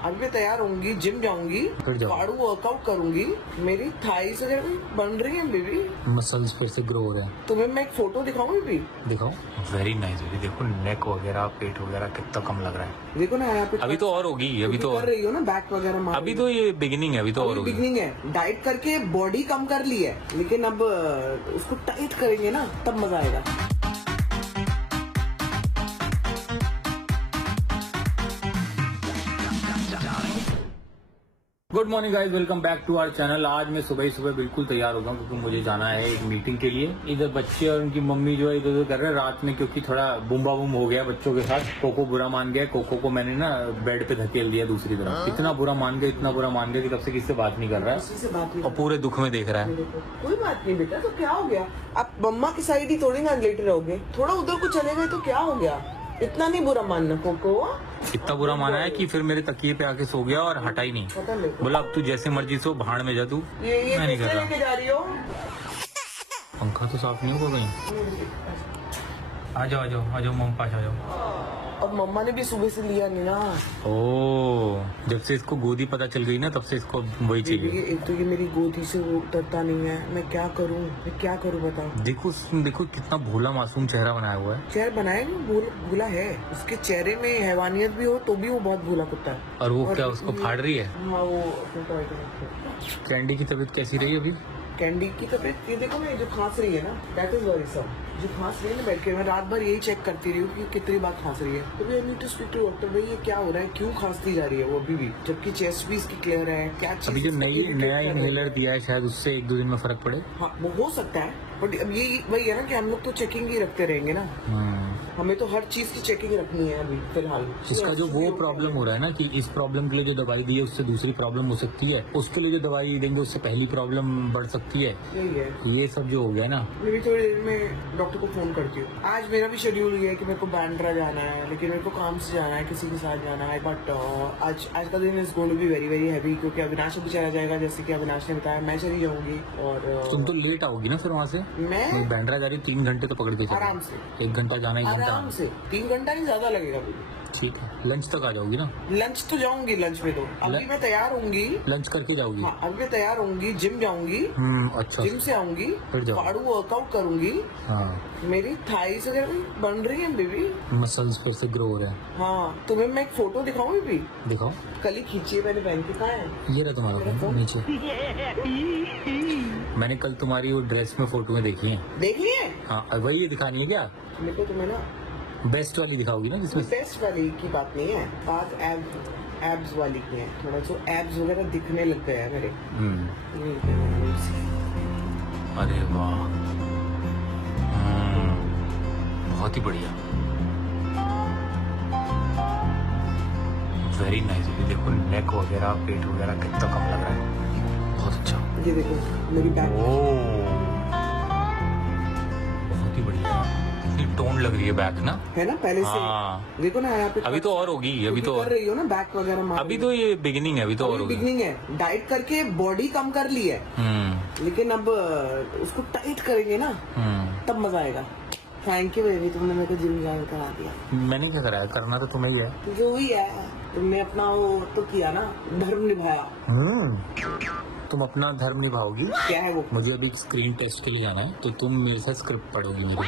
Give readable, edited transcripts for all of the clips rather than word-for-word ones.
अब मैं तैयार होंगी, जिम जाऊंगी, फाड़ू वर्कआउट करूंगी, मेरी थाइस अगर बन रही है बेबी, मसल्स फिर से ग्रो हो रहे हैं। तुम्हें मैं एक फोटो दिखाऊं बेबी? दिखाओ। Very nice baby. देखो नेक वगैरह, पेट वगैरह कितना कम लग रहा है। देखो ना यहाँ पे अभी तो और होगी, अभी तो कर रही हो ना बैक वगैरह मार अभी तो ये बिगिनिंग है, अभी तो और होगी। बिगिनिंग है। डाइट करके बॉडी कम कर ली है, लेकिन अब उसको टाइट करेंगे ना तब मजा आएगा। Good morning guys, welcome back to our channel. आज मैं सुबह ही सुबह बिल्कुल तैयार हो गया क्योंकि मुझे जाना है एक मीटिंग के लिए। इधर बच्चे और उनकी मम्मी जो है इधर उधर कर रहे हैं रात में, क्योंकि थोड़ा बुम्बा बुम हो गया बच्चों के साथ। कोको बुरा मान गया। कोको को मैंने ना बेड पे धकेल दिया दूसरी तरफ। इतना बुरा मान गया, इतना बुरा मान गया कि तब से किससे बात नहीं कर रहा है और पूरे दुख में देख रहा है। कोई बात नहीं बेटा, तो क्या हो गया? आप मम्मा की साइड ही थोड़ी ना लेटे रहोगे, थोड़ा उधर को चले गए तो क्या हो गया? इतना नहीं बुरा मानना कोको। इतना बुरा माना है कि फिर मेरे तकिए पे आके सो गया और हटा ही नहीं। बोला अब तू जैसे मर्जी सो, भाड़ में जा तू। ये मैं नहीं कर रहा। लेके जा रही हो? पंखा तो साफ नहीं होगा कहीं। आ जाओ आ जाओ आ जाओ मम्मा पास आ जाओ। अब मम्मा ने भी सुबह से लिया नहीं ना। ओ, जब से इसको गोदी पता चल गई ना तब से इसको वही चाहिए। एक तो ये मेरी गोदी से वो उतरता नहीं है, मैं क्या करूं बताओ। देखो देखो कितना भोला मासूम चेहरा बनाया हुआ है। चेहरा बनाया नहीं, भूला है। उसके चेहरे में हैवानियत भी हो तो भी वो बहुत भूला कुत्ता है। और वो क्या उसको फाड़ रही है? हाँ, वो कैंडी की तबीयत कैसी रही अभी? कैंडी की तबीयत ये देखो ना, जो खांस रही है ना, दैट इज वरीसम। जो खांस रही है ना बैठ के, मैं रात भर यही चेक करती रही हूँ कि कितनी बार खांस रही है। तो I need to speak to doctor, भाई ये क्या हो रहा है, क्यों खांसती जा रही है वो अभी भी, जबकि चेस्ट भी इसकी क्लियर है। क्या चीज अभी जो नया इनहेलर दिया है शायद उससे एक दो दिन में फर्क पड़े। हाँ, वो हो सकता है, बट अब ये वही है ना कि हम लोग तो चेकिंग ही रखते रहेंगे ना। हमें तो हर चीज की चेकिंग रखनी है अभी फिलहाल। इसका जो वो प्रॉब्लम हो रहा है ना कि इस प्रॉब्लम के लिए जो दवाई दी है उससे दूसरी प्रॉब्लम हो सकती है, उसके लिए जो दवाई देंगे उससे पहली प्रॉब्लम बढ़ सकती है। यही है, ये सब जो हो गया ना। मैं भी थोड़ी देर में डॉक्टर को फोन करती हूँ। आज मेरा भी शेड्यूल ये है कि मेरे को बांद्रा जाना है, लेकिन मेरे को काम से जाना है, किसी के साथ जाना है। बट आज का दिन is going to be very very heavy, क्योंकि अविनाश भी चला जाएगा, जैसे कि अविनाश ने बताया। मैं चली जाऊंगी और तुम तो लेट आओगी ना फिर वहाँ से। मैं बांद्रा जा रही 3 घंटे तो पकड़ के आराम से, 1 घंटा जाना, 1 घंटा आराम से 3 घंटा नहीं ज्यादा लगेगा। ठीक है, लंच तक आ जाओगी ना? लंच तो जाऊंगी, लंच में तो अभी मैं तैयार होंगी। लंच करके जाओगी? हाँ, अभी मैं तैयार होंगी, जिम जाऊंगी। अच्छा, जिम से आऊंगी, फाड़ू वर्कआउट करूंगी। हाँ, मेरी थाइस अगर बन रही है बेबी, मसल्स फिर से ग्रो हो रहे हैं। हाँ, तुम्हें मैं एक फोटो दिखाऊं बेबी? दिखाओ। कल ही खींची है मैंने, पहन के। कहाँ है ये रहा तुम्हारा फोन नीचे। मैंने कल तुम्हारी वो ड्रेस में फोटो में देखी है। देखी है? हाँ, वही दिखानी है क्या? मेरे को तुम्हें ना बेस्ट वाली दिखाओगी ना, जिसमें बेस्ट वाली की बात नहीं है, बात एब्स वाली की है। थोड़ा सा एब्स वगैरह दिखने लग गया है मेरे। अरे वाह, बहुत ही बढ़िया, वेरी नाइस। देखो नेक वगैरह, पेट वगैरह कितना कम लग रहा है, बहुत अच्छा। ये देखो मेरी बैक, बहुत ही बढ़िया, टोन लग रही है बैक ना, है ना पहले से। देखो ना यहाँ पे, अभी तो और होगी, अभी तो कर रही हो ना बैक वगैरह मार। अभी तो ये बिगिनिंग है, अभी तो और होगी। बिगिनिंग है। डाइट करके बॉडी कम कर ली है, लेकिन अब उसको टाइट करेंगे ना तब मजा आएगा। थैंक यू बेबी, तुमने मेरे को जिम ज्वाइन करा दिया। मैंने क्या कराया, करना तो तुम्हें ही है। जो ही है, तुमने अपना वो तो किया ना, धर्म निभाया। तुम अपना धर्म निभाओगी। क्या है वो? मुझे अभी स्क्रीन टेस्ट के लिए जाना है, तो तुम मेरे साथ स्क्रिप्ट पढ़ोगी मेरी।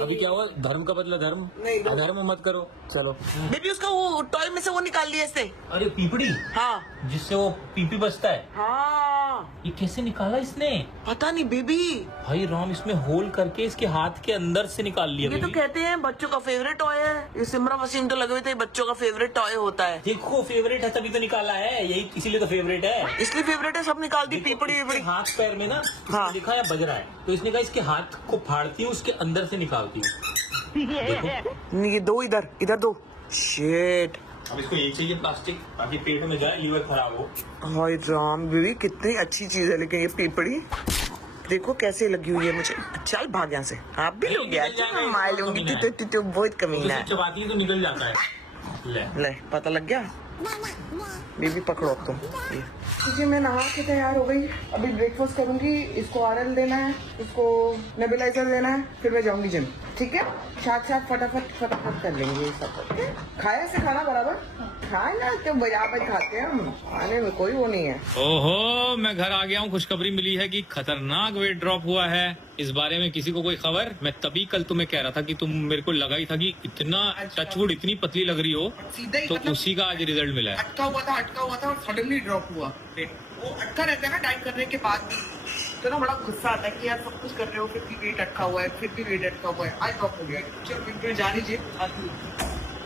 अभी क्या हुआ, धर्म का बदला धर्म, अधर्म मत करो। चलो बेबी, उसका वो टॉय में से वो निकाल दिया इससे। अरे पीपड़ी, हाँ, जिससे वो पीपी बचता है। हाँ, ये कैसे निकाला इसने? पता नहीं बेबी। भाई राम, इसमें होल करके इसके हाथ के अंदर से निकाल लिया। ये तो कहते हैं बच्चों का फेवरेट टॉय है। ये सिमरा वसीम तो लगे हुए थे, बच्चों का फेवरेट टॉय होता है। देखो फेवरेट है तभी तो निकाला है, यही इसीलिए तो फेवरेट है। इसलिए फेवरेट है, सब निकाल दी। पीपड़ी हाथ पैर में ना लिखा है बज रहा है, तो इसने कहा इसके हाथ को फाड़ती हूँ, उसके अंदर से निकालती हूँ। ये दो, इधर दो। शिट, अब इसको ये चाहिए प्लास्टिक, ताकि पेट में जाए, लीवर खराब हो। हाय राम बेबी, कितनी अच्छी चीज है, लेकिन ये पीपड़ी देखो कैसे लगी हुई है मुझे। चल भाग यहाँ से, आप भी लोग मार लूंगी। तो बहुत कमीना है, चबाती तो निकल जाता है। ले पता लग गया। बेबी पकड़ो अब तुम। जी, मैं नहा के तैयार हो गई, अभी ब्रेकफास्ट करूंगी। इसको आरएल देना है, इसको नेबुलाइजर देना है, फिर मैं जाऊंगी जिम। ठीक है, साथ साथ फटाफट कर लेंगे ये सब। ओके, खाया से खाना बराबर खाए ना, क्यों बजा बज खाते हैं हम, खाने में कोई वो नहीं है। ओहो, मैं घर आ गया हूँ। खुशखबरी मिली है कि खतरनाक वेट ड्रॉप हुआ है। इस बारे में किसी को कोई खबर? मैं तभी कल तुम्हें कह रहा था कि तुम, मेरे को लगा ही था कि इतना टचवुड इतनी पतली लग रही हो, सीधा ही तो मतलब उसी का आज रिजल्ट मिला है। अटका हुआ था और सडनली ड्रॉप हुआ। वो अटका रहता है ना डाइट करने के बाद भी, तो ना बड़ा गुस्सा आता है कि यार सब कुछ कर रहे हो फिर भी वेट अटका हुआ है, फिर भी वेट अटका हुआ है। आज ड्रॉप हो गया। चलो बिल्कुल जा लीजिए।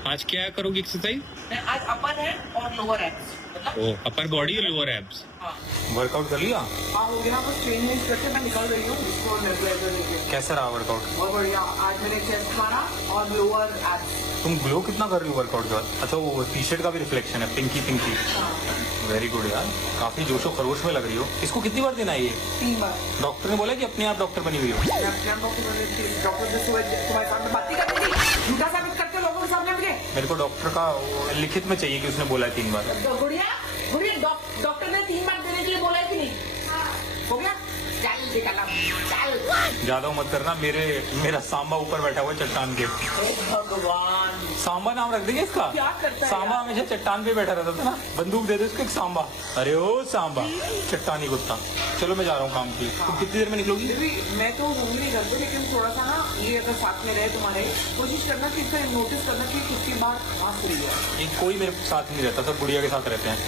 आज क्या करोगी एक्सरसाइज? आज अपर है और लोअर एब्स, मतलब ओ, अपर बॉडी और लोअर एब्स। हाँ वर्कआउट कर लिया? हाँ हो गया, बस ट्रेनिंग करके मैं निकल रही हूँ इसको लेके। कैसा रहा वर्कआउट? बहुत बढ़िया। आज मैंने चेस्ट मारा और लोअर एब्स। तुम ग्लो कितना कर रही हो वर्कआउट के बाद? अच्छा, वो टी शर्ट का भी रिफ्लेक्शन है, पिंकी। वेरी गुड यार, काफी जोशो खरोश में लग रही हो। इसको कितनी बार देना है ये? 3 बार। डॉक्टर ने बोला कि अपने आप डॉक्टर बनी हुई हो? डॉक्टर से तुम्हारे सामने बात नहीं करती थी, झूठा साबित करते लोगों के सामने मुझे। मेरे को डॉक्टर का लिखित में चाहिए कि उसने बोला है 3 बार। गुड़िया डॉक्टर ने 3 बार देने के लिए बोला है कि नहीं? हो गया, चल निकल चल। ज्यादा मत करना, मेरा सांबा ऊपर बैठा हुआ है चट्टान के। भगवान, सांबा नाम रख देंगे इसका? क्या करता है सांबा यार? हमेशा चट्टान पे बैठा रहता था ना, बंदूक दे दो इसको एक सांबा। अरे ओ सांबा, चट्टानी कुत्ता। चलो मैं जा रहा हूँ काम की। तुम कितनी देर में निकलोगी? मैं तो रूम नहीं करती, लेकिन थोड़ा सा ना ये अगर साथ में रहे तुम्हारे, कोशिश करना कि इसका नोटिस करना कि कितनी बार खांस रही है। एक कोई मेरे साथ नहीं रहता, सब गुड़िया के साथ रहते हैं।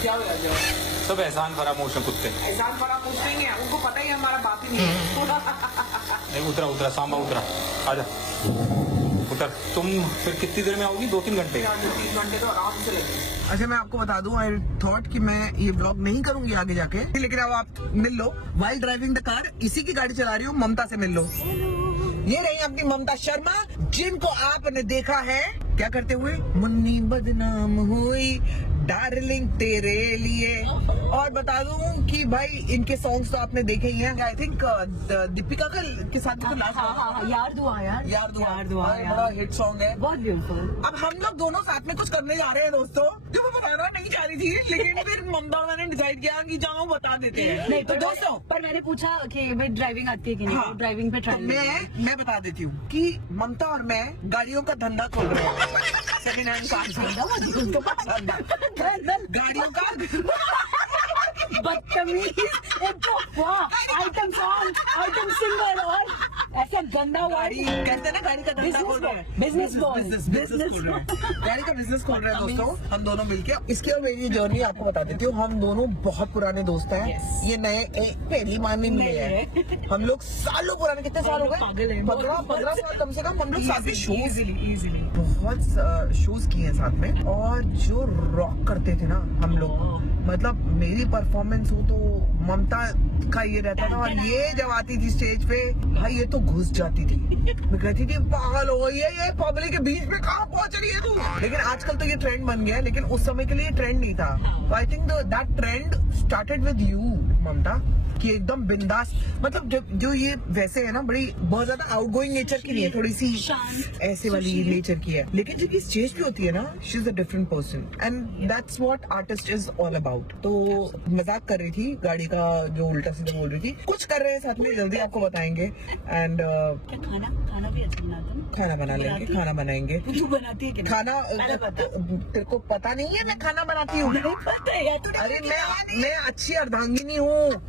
क्या हो जाए सब एहसान फरामोश है कुत्ते। एहसान बड़ा कुछ नहीं है, उनको पता ही है हमारा बात ही नहीं है। नहीं, उतरा सांबा उतरा, आजा उतर। तुम फिर कितनी देर में आओगी? 2-3 घंटे? 3 घंटे तो आराम से लगेंगे। अच्छा, मैं आपको बता दूं, आई थॉट कि मैं ये ब्लॉग नहीं करूंगी आगे जाके, लेकिन अब आप मिल लो वाइल ड्राइविंग द कार। इसी की गाड़ी चला रही हूँ, ममता से मिल लो। ये रही अपनी ममता शर्मा, जिनको आपने देखा है क्या करते हुए, मुन्नी बदनाम हुई डार्लिंग तेरे लिए। और बता दूं कि भाई इनके सॉन्ग्स तो आपने देखे ही हैं। आई थिंक दीपिका के साथ तो यार दुआ बड़ा हिट सॉन्ग है, बहुत ब्यूटीफुल। अब हम लोग दोनों साथ में कुछ करने जा रहे हैं दोस्तों, जो मैं बताना नहीं चाह रही थी, लेकिन फिर ममता और मैंने डिसाइड किया कि जाओ बता देते हैं। नहीं तो दोस्तों, पर मैंने पूछा कि भाई ड्राइविंग आती है कि नहीं? हाँ, ड्राइविंग पे ट्राई। मैं बता देती हूँ कि ममता और मैं गाड़ियों का धंधा खोल रहे हैं। सेकंड हैंड गाड़ियों का बदतमीज, आइटम सॉन्ग, आइटम सिंगर और ऐसा गंदा गाड़ी कहते हैं ना, गाड़ी का धंधा खोल रहे हैं। बिजनेस गाड़ी का बिजनेस खोल रहे हैं दोस्तों, हम दोनों मिलके। इसकी और मेरी जर्नी आपको बता देती हूँ। हम दोनों बहुत पुराने दोस्त हैं। ये नए पहली मारने नहीं है, हम लोग सालों पुराने। कितने साल हो गए? 15 साल कम से कम। हम लोग साथ में शोज बहुत शोज किए हैं साथ में, और जो रॉक करते थे ना हम लोग, मतलब मेरी परफॉर्मेंस हो तो ममता का ये रहता था, और ये जब आती थी स्टेज पे, भाई ये तो घुस जाती थी। मैं कहती थी पागल हो गई है ये, पब्लिक के बीच में कहाँ पहुंच रही है तू। लेकिन आजकल तो ये ट्रेंड बन गया है, लेकिन उस समय के लिए ट्रेंड नहीं था। तो I think that trend started with you Mamta, कि एकदम बिंदास, मतलब जो ये वैसे है ना, बड़ी बहुत ज्यादा आउटगोइंग नेचर की नहीं है, थोड़ी सी ऐसे वाली नेचर की है, लेकिन जब ये स्टेज पे होती है ना, she is a different person, and that's what artist is all about. तो मजाक कर रही थी, गाड़ी का जो उल्टा सीधा बोल रही थी। कुछ कर रहे हैं साथ में, जल्दी आपको बताएंगे। एंड खाना भी अच्छा बनाता हूँ। खाना बना लेंगे, खाना बनाएंगे। तू बनाती है कि नहीं? खाना तेरे को पता नहीं है मैं खाना बनाती हूँ? अरे मैं अच्छी अर्धांगिनी हूँ,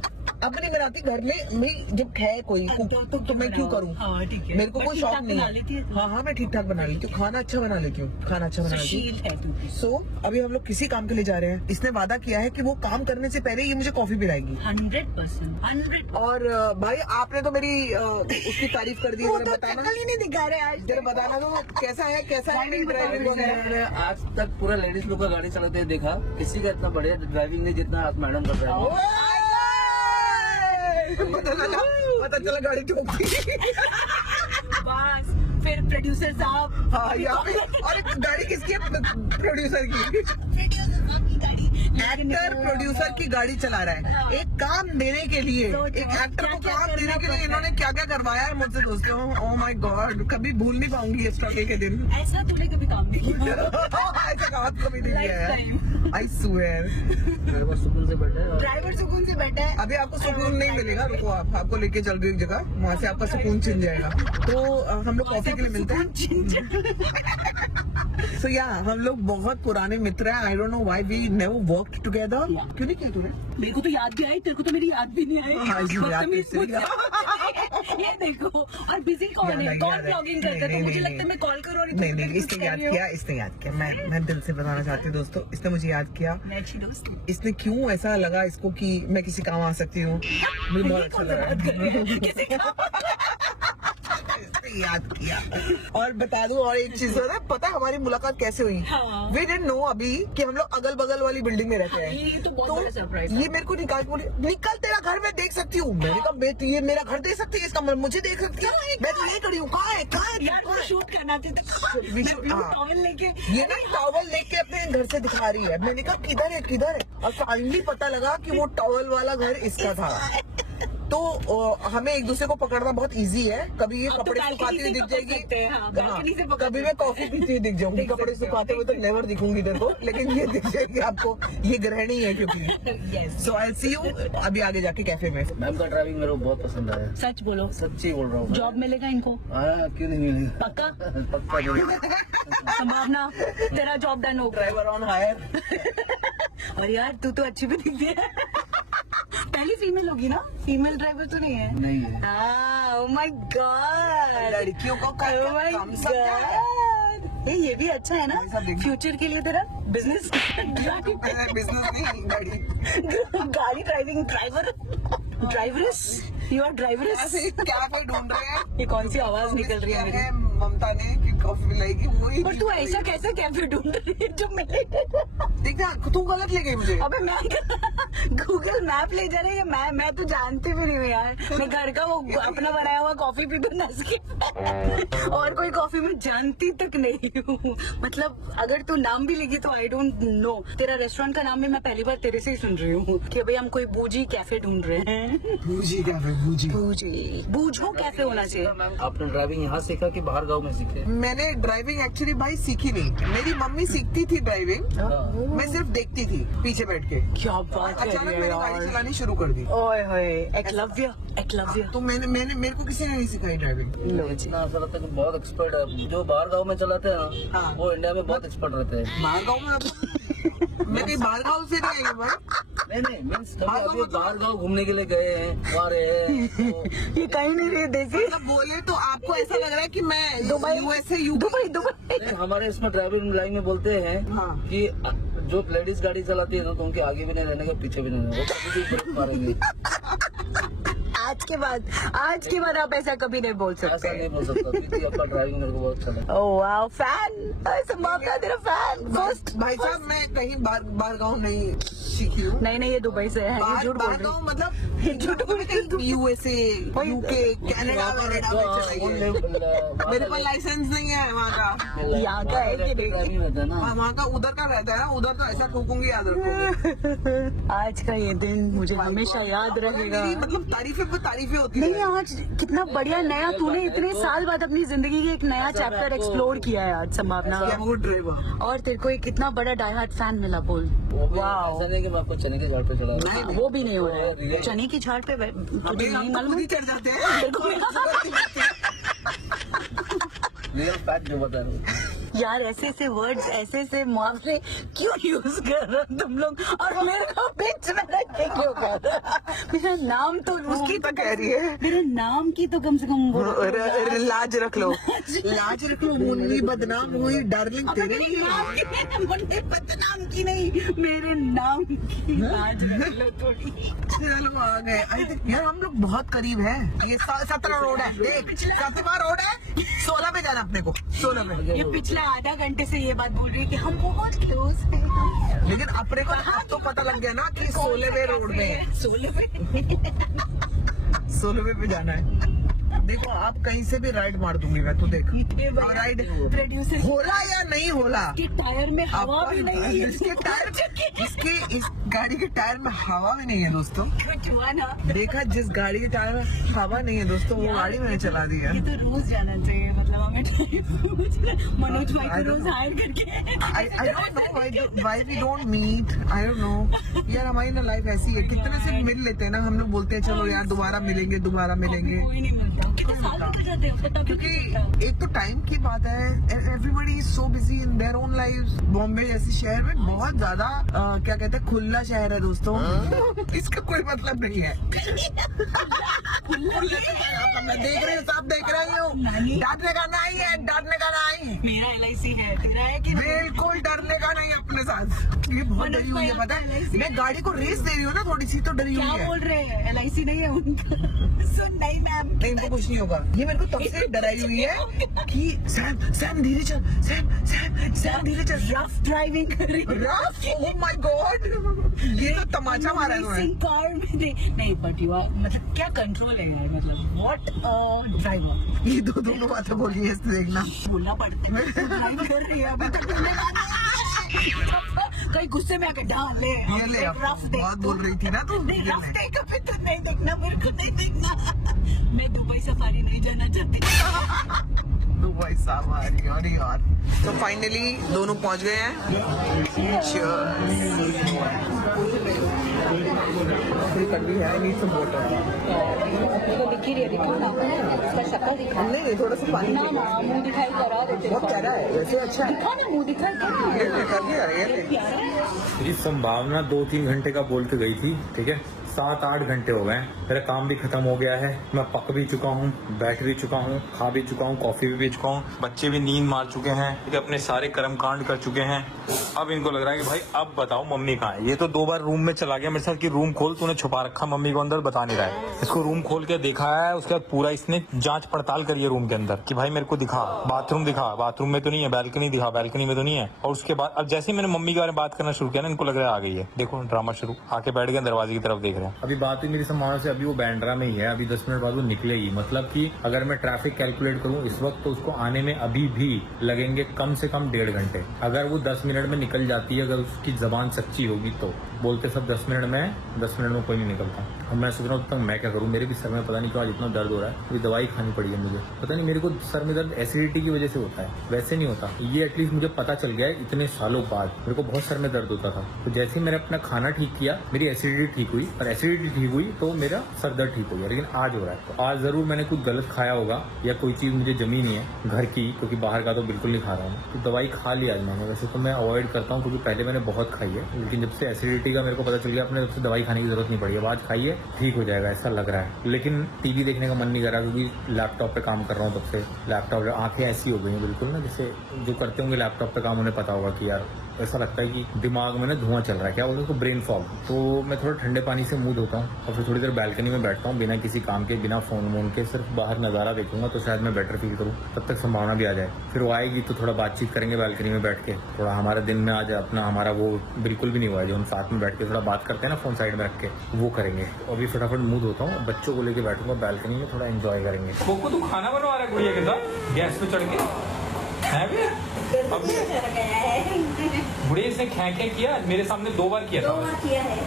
अपनी बनाती घर में। मैं जब है कोई तो मैं क्यों करूँ? हाँ, ठीक है। मेरे को कोई शौक नहीं है। हाँ, मैं ठीक ठाक बना लेती हूँ, खाना अच्छा बना लेती हूँ, खाना अच्छा बना लेती हूँ। सो अभी हम लोग किसी काम के लिए जा रहे हैं। इसने वादा किया है कि वो काम करने से पहले ये मुझे कॉफी पिलाएगी। 100%। और भाई आपने तो मेरी उसकी तारीफ कर दी है, बताना ही नहीं दिखा रहे आज। जरा बताना तो कैसा है मेरी ड्राइविंग वगैरह। मैंने आज तक पूरा लेडीज लोग का गाड़ी चलाते देखा, किसी का इतना बढ़िया ड्राइविंग नहीं जितना आप मैडम कर रहे हैं। पता चला गाड़ी ठोक दी। बस फिर प्रोड्यूसर साहब। हाँ, यहाँ पे और गाड़ी किसकी है? प्रोड्यूसर की। एक्टर प्रोड्यूसर की गाड़ी चला रहा है। एक काम देने के लिए, एक एक्टर को काम देने के लिए इन्होंने क्या क्या करवाया है मुझसे दोस्तों। ओह माय गॉड, कभी भूल नहीं पाऊंगी इस स्ट्रगल के दिन। ऐसा तूने कभी काम नहीं किया। ऐसा काम कभी नहीं किया है। I swear. ड्राइवर सुकून से बैठा है और ड्राइवर सुकून से बैठा है। अभी आपको सुकून नहीं मिलेगा, रुको आपको लेके चल रही एक जगह, वहाँ से आपका सुकून छिन जाएगा। तो हम लोग कॉफी के लिए मिलते हैं। So yeah, हम लोग बहुत पुराने मित्र हैं। I don't know why we never worked together. क्यों नहीं किया तूने? मेरे को तो याद भी आई, तेरे को तो मेरी याद भी नहीं आई। हाँ, इसलिए याद बदतमीज किससे नहीं मुझसे। ये देखो, और बिजी कौन है? याद कौन है। ब्लॉगिंग करता है? तो नहीं, मुझे नहीं, लगता है मैं कॉल करूँ और नहीं इतना नहीं, कुछ इसने कर याद रही हूँ। किया, इसने याद किया। मैं दिल से बताना चाहती हूँ दोस्तों, इसने मुझे याद किया। मैं अच्छी दोस्त हूँ। इसने क्यों ऐसा लगा इसको कि मैं किसी काम आ सकती हूँ, मुझे बहुत अच्छा लगा। इसने याद किया। और बता दूं और एक चीज है, पता है हमारी मुलाकात कैसे हुई? हाँ। वी डिडंट नो अभी कि हम लोग अगल बगल वाली बिल्डिंग में रहते हैं। ये तो बहुत बड़ा सरप्राइज ये मेरे को निकाल के बोली, निकल तेरा घर मैं देख सकती हूँ। मैंने कहा बेटी ये मेरा घर देख सकती है, इसका मतलब मुझे देख सकती है। मैं तो यही खड़ी हूँ, कहाँ है यार वो शूट करना था। We should- हाँ। टॉवल लेके ये ना टॉवल लेके अपने घर से दिखा रही है। मैंने कहा किधर है, और फाइनली पता लगा कि वो टॉवल वाला घर इसका था। तो हमें एक दूसरे को पकड़ना बहुत इजी है। कभी ये अब तो कपड़े balcony सुखाती हुई से दिख पकड़ जाएगी, सकते हैं, हाँ, हाँ, balcony से पकड़ कभी मैं कॉफी पीती हुई दिख जाऊंगी। देख कपड़े सकते हैं, सुखाते हुए तो नेवर दिखूंगी तेरे को, लेकिन ये दिख जाएगी आपको। ये गृहिणी है क्योंकि। Yes. So I C you अभी आगे जाके कैफे में। मैम का ड्राइविंग मेरे को बहुत पसंद आया, सच बोलो, सच्ची बोल रहा हूँ। जॉब मिलेगा इनको? हाँ, क्यों नहीं मिलेगी? पक्का? पक्का नहीं। संभावना तेरा जॉब डन होगा। Driver on hire. और यार तू तो अच्छी भी दिखती है। पहली फीमेल होगी ना? फीमेल ड्राइवर तो नहीं है? नहीं है। ओह माय गॉड, लड़कियों को ओह माय कम समझा है। गॉड। ये भी अच्छा है ना, वैसा देखना। फ्यूचर के लिए तेरा बिजनेस। बिजनेस नहीं, गाड़ी। गाड़ी ड्राइविंग, ड्राइवरस, यू आर ड्राइवरस। ऐसे कैफे ढूंढ रहे हैं। ये कौन सी आवाज निकल रही है मेरी? ममता ने कि कॉफी मिलाएगी, वही पर तू ऐसा कैसे कैफे ढूंढ रही है जो मिले? देख ना, तू गलत ले गई मुझे। अबे मैं गूगल मैप ले जा रही है। मैं तो जानती भी नहीं हूँ यार। मैं घर का वो अपना बनाया हुआ कॉफी पी दो नस के। और कोई कॉफी मैं जानती तक नहीं हूँ। मतलब अगर तू नाम भी लेगी तो आई डोंट नो। तेरा रेस्टोरेंट का नाम भी मैं पहली बार तेरे से ही सुन रही हूँ कि भाई हम कोई बूजी कैफे ढूंढ रहे हैं। बूझी कैफे, बूझी। बूझो कैफे होना चाहिए। मैम आपने ड्राइविंग यहाँ सीखा कि बाहर गाँव में सीखे? मैंने ड्राइविंग एक्चुअली भाई सीखी नहीं। मेरी मम्मी सीखती थी ड्राइविंग, मैं सिर्फ देखती थी पीछे बैठ के। क्या बात कर अचानक रही है मैंने गाड़ी यार। चलानी शुरू कर दी। ओए होए, एकलव्य, एकलव्य। तो मैंने मेरे को किसी ने नहीं सिखाई ड्राइविंग। लो जी। इतना ऐसा लगता है कि बहुत एक्सपर्ट है। जो बाहर गाँव में चलाते हैं ना, हाँ। वो इंडिया में बहुत एक्सपर्ट रहते हैं। बाहर गाँव में मैं कहीं बाहर गाँव से नहीं आई हूँ भाई। नहीं मीन्स कभी अभी बाहर गाँव घूमने के लिए गए हैं, वहाँ रहे हैं, तो ये कहीं नहीं रही देसी। मतलब बोले तो आपको ऐसा लग रहा है कि मैं दुबई, यूएसए दुबई, दुबई। नहीं, हमारे इसमें ड्राइविंग लाइन में बोलते हैं हाँ। कि जो लेडीज गाड़ी चलाती है तो उनके आगे भी नहीं रहने का, पीछे भी नहीं रहने का, वो कभी भी ब्रेक मारेंगे। आज के बाद आप ऐसा कभी नहीं बोल ऐसा सकते। नहीं बोल सकता क्योंकि आपका ड्राइविंग मेरे को बहुत अच्छा लगा। Oh wow, fan. संभावना तेरा फैन फर्स्ट। भाई साहब मैं कहीं बाहर गाँव नहीं सीखी हूँ। नहीं ये दुबई से है, ये झूठ बोल बाहर रही गाँव है। मतलब ये झूठ बोल रही है। यूएसए, यूके, कनाडा वनाडा में चलाई है। मेरे पास लाइसेंस नहीं है वहाँ का। यहाँ का है कि नहीं? ड्राइविंग रहता है ना। वहाँ का उधर का रहता है ना, उधर तो ऐसा ठोकूंगी, याद रखोगे। आज का ये दिन मुझे हमेशा याद रहेगा। मेरी मतलब तारीफें पे तारीफें होती नहीं है। आज कितना बढ़िया नया, तूने इतने साल बाद अपनी जिंदगी के एक नया चैप्टर एक्सप्लोर किया है आज संभावना। क्या वो ड्राइवर और तेरे को एक कितना बड़ा डाई हार्ट फैन मिला बोल। वो भी वाओ। ऐसा नहीं कि मैं आपको चने के झाड़ पे चला रहा हूँ। वो भी नहीं हो रहा है। चने की झाड़ पे तुझे अभी नहीं हम तो मालूम? खुद ही चढ़ जाते हैं। रियल फैक्ट जो बता रहा हूँ। यार ऐसे वर्ड्स, ऐसे मुहावरे क्यों यूज कर रहे हो तुम लोग? और मेरे को बीच में रख के क्यों कर रहे हो? मेरा नाम तो उसकी तो कह रही है। मेरे नाम की तो कम से कम वो लाज रख लो, लाज रख लो। मुन्नी बदनाम हुई डार्लिंग तेरे लिए। मुझे बदनाम की नहीं, मेरे नाम की लाज रख लो थोड़ी। चलो आ गए। आई थिंक यार हम लोग बहुत करीब है। ये 17 रोड है, देख 17 रोड है, 16 पे जाना अपने को, 16 पे। ये पिछले आधा घंटे से ये बात बोल रही है कि हम बहुत क्लोज हैं। लेकिन अपने को तो पता लग गया ना कि 16वें रोड में है, 16वें पे जाना है। देखो आप कहीं से भी राइड मार दूंगी मैं, तो देख राइड प्रोड्यूसर होला या नहीं होला। के टायर में हवा भी नहीं है। इसके टायर, इस गाड़ी के टायर में हवा भी नहीं है दोस्तों। कुछ हुआ ना? देखा, जिस गाड़ी के टायर में हवा नहीं है दोस्तों, वो गाड़ी मैंने चला दी है। ये तो रोज जाना चाहिए, मतलब हमें मनोज भाई को रोज हायर करके I don't know why we don't meet. I don't know. यार हमारी ना लाइफ ऐसी है, कितने से मिल लेते हैं ना हम लोग, बोलते हैं चलो यार दोबारा मिलेंगे दोबारा मिलेंगे, कोई नहीं मिलता, कितने साल निकल जाते हैं पता भी क्योंकि नहीं चलता। एक तो टाइम की बात है, everybody is so busy in their own lives. Bombay जैसे शहर में बहुत ज्यादा क्या कहते हैं खुला शहर है दोस्तों। इसका कोई मतलब नहीं है। मैं देख रही हूँ, सब देख रही हूँ, डरने का नहीं है, डरने का नहीं। मेरा LIC है, तेरा है कि नहीं? बिल्कुल डरने का नहीं अपने साथ। ये बहुत डरी हुई है, पता है? मैं गाड़ी को रेस दे रही हूँ ना, थोड़ी सी तो डरी हुई क्या है। बोल रहे हैं? LIC नहीं है उनका। सुन नहीं मैम, नहीं, इनको कुछ नहीं होगा। ये मेरे को तब से डराई हुई है कि सैम धीरे चल, सैम धीरे चल। रफ ड्राइविंग कर रही हूँ। रफ, ओह माय गॉड, ये तो तमाचा मारा है रेसिंग कार में दे नहीं, बट यू आर मतलब क्या कंट्रोल है यार, मतलब व्हाट ड्राइवर। ये दोनों बातें बोली है, इससे देखना बोलना पड़ता है। ड्राइव कर रही है अभी तक बोलने का नहीं। कहीं गुस्से में आके डाल ले। ये ले, रफ देख, बहुत बोल रही थी ना तू। नहीं रफ देख, अभी तो नहीं देखना, मेरे को नहीं देखना। मैं दुबई सफारी नहीं जाना चाहती। दुबई सफारी, अरे यार। तो फाइनली दोनों पहुंच गए हैं। दिखी रही है, दिखो ना, उसका शक्ल दिखा। नहीं, थोड़ा सा पानी ना मुंह दिखाई करा देते। बहुत प्यारा है, वैसे अच्छा है। दिखा ना मुंह दिखाई करा। ये ले, कर दिया, ये ले। प्यारा है। मेरी संभावना 2-3 घंटे का बोल के गई थी, ठीक है। 7-8 घंटे हो गए, मेरा काम भी खत्म हो गया है, मैं पक भी चुका हूँ, बैठ भी चुका हूँ, खा भी चुका हूँ, कॉफी भी पी चुका हूँ, बच्चे भी नींद मार चुके हैं, ठीक है, अपने सारे कर्म कांड कर चुके हैं। अब इनको लग रहा है कि भाई अब बताओ मम्मी कहाँ है। ये तो 2 बार रूम में चला गया मेरे साथ कि रूम खोल, तूने छुपा रखा मम्मी को अंदर, बता नहीं रहा है। इसको रूम खोल के देखा है, उसके बाद पूरा इसने जांच पड़ताल करी है रूम के अंदर कि भाई मेरे को दिखा, बाथरूम दिखा, बाथरूम में तो नहीं है, बैल्कनी दिखा, बैल्कनी में तो नहीं है। और उसके बाद अब जैसे ही मैंने मम्मी के बारे में बात करना शुरू किया ना, इनको लग रहा है आ गई है, देखो ड्रामा शुरू, आके बैठ गए दरवाजे की तरफ देख रहे हैं। अभी बात हुई मेरी संभावना से, अभी वो बैंड्रा में ही है, अभी 10 मिनट बाद वो निकलेगी। मतलब कि अगर मैं ट्रैफिक कैलकुलेट करूं इस वक्त, तो उसको आने में अभी भी लगेंगे कम से कम 1.5 घंटे। अगर वो 10 मिनट में निकल जाती है, अगर उसकी जबान सच्ची होगी तो। बोलते सब 10 मिनट में कोई नहीं निकलता। अब मैं सोच रहा हूँ तक मैं क्या करूँ, मेरे भी सर में पता नहीं क्यों आज इतना दर्द हो रहा है, अभी दवाई खानी पड़ी है मुझे। पता नहीं मेरे को सर में दर्द एसिडिटी की वजह से होता है, वैसे नहीं होता। ये एटलीस्ट मुझे पता चल गया है इतने सालों बाद। मेरे को बहुत सर में दर्द होता था, तो जैसे ही मैंने अपना खाना ठीक किया, मेरी एसिडिटी ठीक हुई, और एसिडिटी ठीक हुई तो मेरा सर दर्द ठीक हो गया। लेकिन आज हो रहा है, तो आज जरूर मैंने कुछ गलत खाया होगा, या कोई चीज मुझे जमी नहीं है घर की, क्योंकि बाहर का तो बिल्कुल नहीं खा रहा हूँ। तो दवाई खा लिया आज मैंने, वैसे तो मैं अवॉइड करता हूँ क्योंकि पहले मैंने बहुत खाई है, लेकिन जब से एसिडिटी का मेरे को पता चल गया, अपने तब से दवाई खाने की जरूरत नहीं पड़ी। अब आज खाइए, ठीक हो जाएगा ऐसा लग रहा है। लेकिन टीवी देखने का मन नहीं कर रहा क्योंकि लैपटॉप पे काम कर रहा हूँ तब से। लैपटॉप, आंखें ऐसी हो गई हैं बिल्कुल ना, जैसे जो करते होंगे लैपटॉप पे काम उन्हें पता होगा कि यार ऐसा लगता है कि दिमाग में ना धुआं चल रहा है, क्या बोलते हैं उसको, ब्रेन फॉग। तो मैं थोड़ा ठंडे पानी से मुंह धोता हूँ और फिर थोड़ी देर बैल्कनी में बैठता हूँ, बिना किसी काम के, बिना फोन वोन के, सिर्फ बाहर नज़ारा देखूंगा तो शायद मैं बेटर फील करूँ। तब तक संभावना भी आ जाए, फिर वो आएगी तो थोड़ा बातचीत करेंगे बैल्कनी में बैठ के। थोड़ा हमारा दिन में आज अपना हमारा वो बिल्कुल भी नहीं हुआ है जो हम साथ में बैठ के थोड़ा बात करते हैं ना फोन साइड में रख के, वो करेंगे। तो अभी फटाफट मुंह धोता हूँ, बच्चों को लेकर बैठूंगा बैल्कनी में, थोड़ा एंजॉय करेंगे। कोको तू खाना बनवा रहा है गुड़िया के साथ गैस पे चढ़ के, है भी? बुढ़िया इसने खे किया, मेरे सामने 2 बार किया था,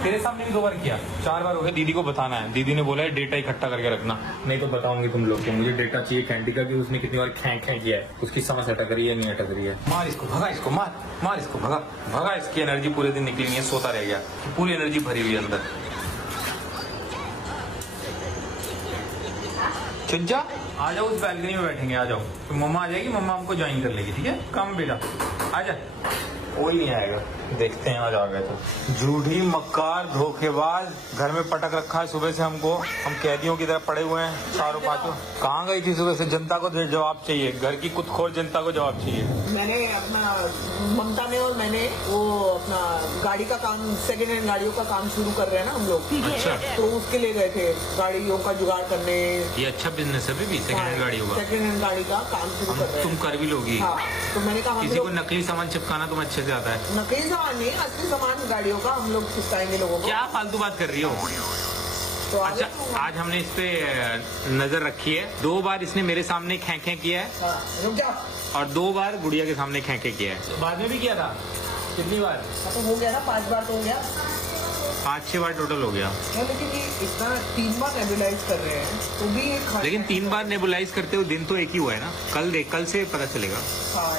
तेरे सामने भी 2 बार किया, 4 बार हो गया। दीदी को बताना है, दीदी ने बोला है डेटा इकट्ठा करके रखना, नहीं तो बताऊंगी तुम लोग को। मुझे डेटा चाहिए कैंडी का कि उसने कितनी बार खे किया है, उसकी समझ अटक रही है नहीं अटक रही है। मार इसको, भगा इसको, मार इसको, भगा। इसकी एनर्जी पूरे दिन निकली नहीं है, सोता रह गया, पूरी एनर्जी भरी हुई है अंदर। चुज्जा आ जाओ, उस बैल्कनी में बैठेंगे, आ जाओ। तो मम्मा आ जाएगी, मम्मा हमको ज्वाइन कर लेगी, ठीक है। कम बेटा आजा, कोई नहीं आएगा, देखते हैं आज आ गए तो। झूठी, मक्कार, धोखेबाज, घर में पटक रखा है सुबह से हमको, हम कैदियों की तरह पड़े हुए हैं चारों पांचों। कहाँ गई थी सुबह से? जनता को जवाब चाहिए, घर की कुतखोर जनता को जवाब चाहिए। मैंने अपना ममता ने और मैंने वो अपना गाड़ी का काम, सेकेंड हैंड गाड़ियों का काम शुरू कर रहे हैं ना हम लोग। अच्छा, तो उसके लिए गए थे गाड़ियों का जुगाड़ करने। ये अच्छा बिजनेस है भी, सेकंड हैंड गाड़ियों का। सेकेंड हैंड गाड़ी का काम शुरू कर रहे हैं। तुम कर भी लोगी? हाँ, तो मैंने कहा किसी को नकली सामान चिपकाना तुम अच्छे से आता है। नकली सामान नहीं, असली सामान गाड़ियों का हम लोग चिपकाएंगे लोगों को। क्या फालतू बात कर रही हो? तो अच्छा, आज हमने इस पे नजर रखी है। 2 बार इसने मेरे सामने खे किया है, रुक जा। और 2 बार गुड़िया के सामने खे किया है। बाद में भी किया था, कितनी बार? तो हो गया ना, 5 बार तो हो गया, 5-6 बार टोटल हो गया। लेकिन ये इतना 3 बार नेबुलाइज कर रहे हैं तो भी लेकिन 3 बार नेबुलाइज करते हुए दिन तो एक ही हुआ है ना। कल से पता चलेगा। हाँ,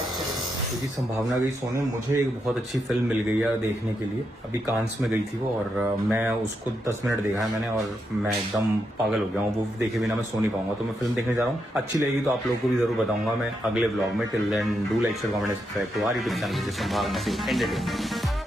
क्योंकि संभावना गई सोने, मुझे एक बहुत अच्छी फिल्म मिल गई है देखने के लिए। अभी कांस में गई थी वो, और मैं उसको 10 मिनट देखा है मैंने, और मैं एकदम पागल हो गया हूँ। वो देखे बिना मैं सो नहीं पाऊंगा, तो मैं फिल्म देखने जा रहा हूँ। अच्छी लगेगी तो आप लोगों को भी जरूर बताऊंगा मैं अगले ब्लॉग में। Till then do like share comment subscribe to our YouTube channel Sambhavna Singh entertainment.